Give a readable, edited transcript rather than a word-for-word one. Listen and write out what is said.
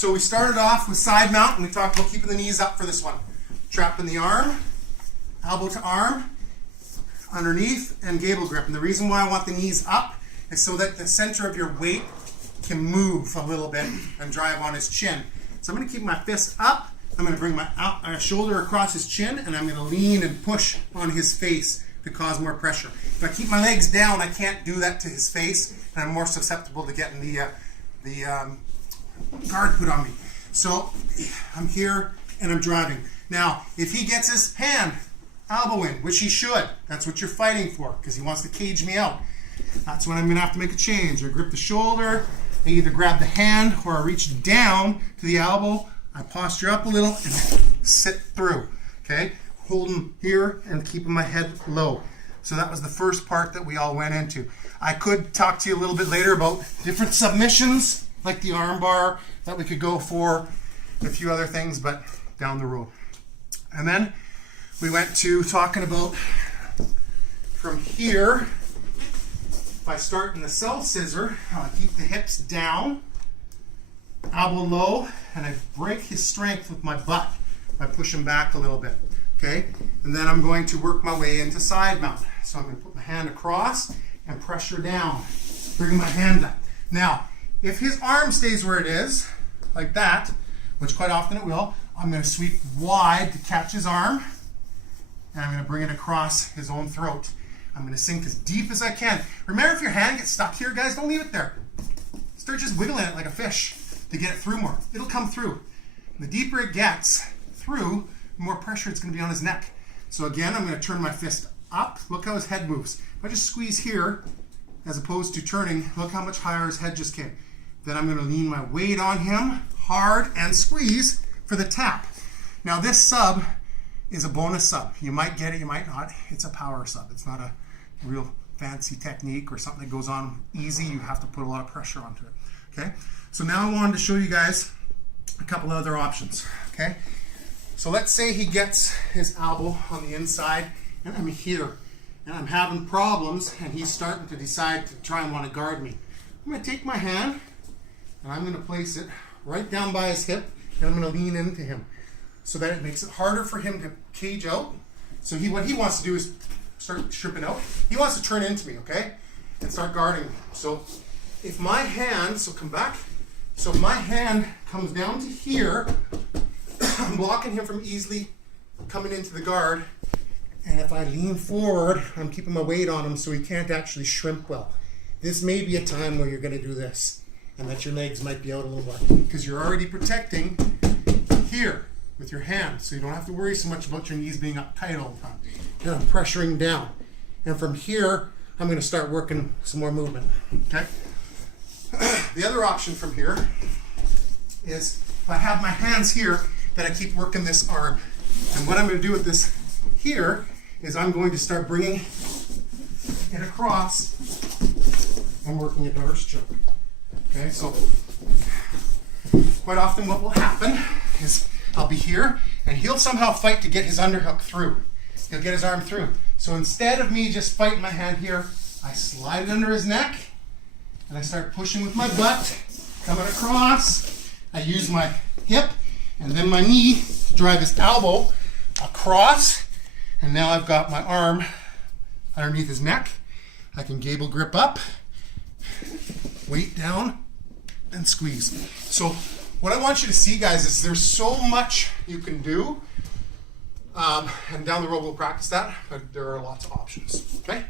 So we started off with side mount, and we talked about keeping the knees up for this one. Trapping the arm, elbow to arm, underneath, and gable grip. And the reason why I want the knees up is so that the center of your weight can move a little bit and drive on his chin. So I'm going to keep my fist up. I'm going to bring my shoulder across his chin, and I'm going to lean and push on his face to cause more pressure. If I keep my legs down, I can't do that to his face, and I'm more susceptible to getting the guard put on me. So I'm here and I'm driving. Now, if he gets his hand elbow in, which he should, that's what you're fighting for, because he wants to cage me out. That's when I'm going to have to make a change. I grip the shoulder, I either grab the hand or I reach down to the elbow, I posture up a little and sit through, okay? Holding here and keeping my head low. So that was the first part that we all went into. I could talk to you a little bit later about different submissions, like the arm bar that we could go for, a few other things, but down the road. And then we went to talking about from here, if I start in the self scissor, I keep the hips down, elbow low, and I break his strength with my butt by pushing back a little bit. Okay, and then I'm going to work my way into side mount. So I'm going to put my hand across and pressure down, bring my hand up. Now, if his arm stays where it is, like that, which quite often it will, I'm going to sweep wide to catch his arm, and I'm going to bring it across his own throat. I'm going to sink as deep as I can. Remember, if your hand gets stuck here, guys, don't leave it there. Start just wiggling it like a fish to get it through more. It'll come through. And the deeper it gets through, the more pressure it's going to be on his neck. So again, I'm going to turn my fist up. Look how his head moves. If I just squeeze here, as opposed to turning, look how much higher his head just came. Then I'm going to lean my weight on him hard and squeeze for the tap. Now this sub is a bonus sub. You might get it, you might not. It's a power sub. It's not a real fancy technique or something that goes on easy. You have to put a lot of pressure onto it. Okay? So now I wanted to show you guys a couple other options. Okay? So let's say he gets his elbow on the inside and I'm here and I'm having problems and he's starting to decide to try and want to guard me. I'm going to take my hand and I'm going to place it right down by his hip and I'm going to lean into him so that it makes it harder for him to cage out. So what he wants to do is start stripping out. He wants to turn into me, okay? And start guarding me. So if my hand, so come back. So if my hand comes down to here, I'm blocking him from easily coming into the guard. And if I lean forward, I'm keeping my weight on him so he can't actually shrimp well. This may be a time where you're going to do this and that your legs might be out a little bit because you're already protecting here with your hand. So you don't have to worry so much about your knees being up tight all the time. And I'm pressuring down. And from here, I'm going to start working some more movement. Okay? The other option from here is if I have my hands here, that I keep working this arm. And what I'm going to do with this here is I'm going to start bringing it across and working a dorsal choke. Okay, so quite often what will happen is I'll be here and he'll somehow fight to get his underhook through. He'll get his arm through. So instead of me just fighting my hand here, I slide it under his neck and I start pushing with my butt, coming across. I use my hip and then my knee to drive his elbow across. And now I've got my arm underneath his neck. I can gable grip up, weight down, and squeeze. So what I want you to see, guys, is there's so much you can do. And down the road we'll practice that, but there are lots of options. Okay?